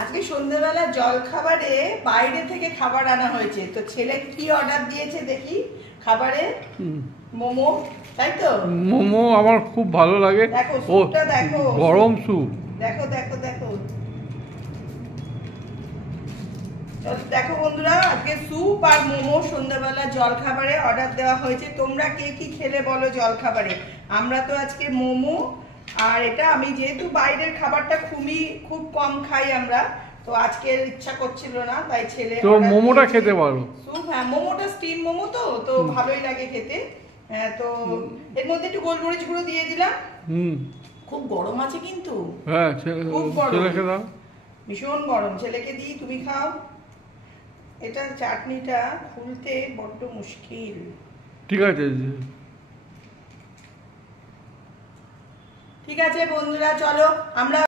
আজকে সন্ধ্যাবেলা জল খাবারে বাইরে থেকে খাবার আনা হয়েছে। তো ছেলে কি অর্ডার দিয়েছে দেখি খাবারে? মোমো, তাই তো? মোমো আমার খুব ভালো লাগে। দেখো স্যুপটা, দেখো গরম স্যুপ, দেখো দেখো দেখো দেখো বন্ধুরা, আজকে স্যুপ আর মোমো সন্ধ্যাবেলা জল খাবারে অর্ডার দেওয়া হয়েছে। তোমরা কে কি খেলে বলো জল খাবারে? আমরা তো আজকে মোমো আর এটা, আমি যেহেতু বাইরের খাবারটা খুব কম খাই আমরা, তো আজকে ইচ্ছা করছিল না, তাই ছেলে তো মোমোটা খেতে পারো। স্যুপ, হ্যাঁ মোমোটা স্টিম মোমো তো ভালোই লাগে খেতে। হ্যাঁ, তো এর মধ্যে একটু গোলমরিচ গুঁড়ো দিয়ে দিলাম। খুব গরম আছে কিন্তু। হ্যাঁ, খুব গরম, ছেলেকে দাও। ভীষণ গরম। ছেলেকে দিই, তুমি খাও। এটা চাটনিটা খুলতে বড্ড মুশকিল। ঠিক আছে, ঠিক আছে বন্ধুরা, চলো আমরা